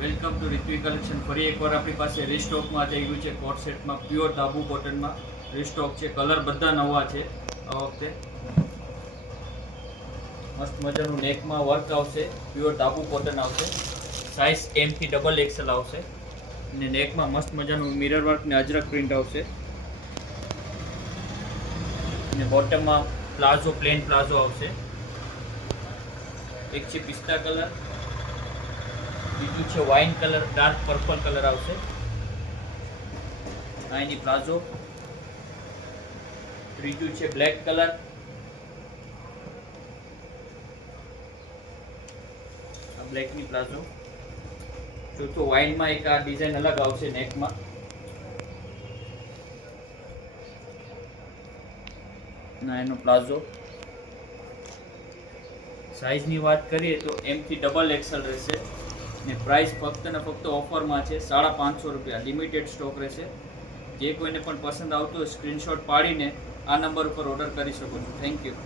Welcome to રિત્વી collection. ફરી એકવાર આપણી પાસે રીસ્ટોકમાં થઈ ગયું છે. કોટ સેટમાં પ્યોર ધાબુ કોટનમાં રીસ્ટોક છે. કલર બધા નવા છે. આ વખતે મસ્ત મજાનું નેકમાં વર્ક આવશે. પ્યોર ધાબુ કોટન આવશે. સાઇઝ M થી XXL આવશે અને નેકમાં મસ્ત મજાનું મિરર વર્ક ને અજરક પ્રિન્ટ આવશે અને બોટમમાં પ્લાઝો, પ્લેન પ્લાઝો આવશે. એક છે પિસ્તા કલર, બીજું છે wine colour, dark purple colour આવશે. આ એની પ્લાઝો. ત્રીજું છે બ્લેક કલર, આ બ્લેકની પ્લાઝો. ચોથો વાઇનમાં એક આ ડિઝાઇન અલગ આવશે નેકમાં. ના એનો પ્લાઝો. સાઇઝની વાત કરીએ તો M થી XXL રહેશે ને પ્રાઇસ ફક્ત ને ફક્ત ઓફરમાં છે 550 રૂપિયા. લિમિટેડ સ્ટોક રહેશે. જે કોઈને પણ પસંદ આવતો હોય સ્ક્રીનશોટ પાડીને આ નંબર ઉપર ઓર્ડર કરી શકો છો. Thank you.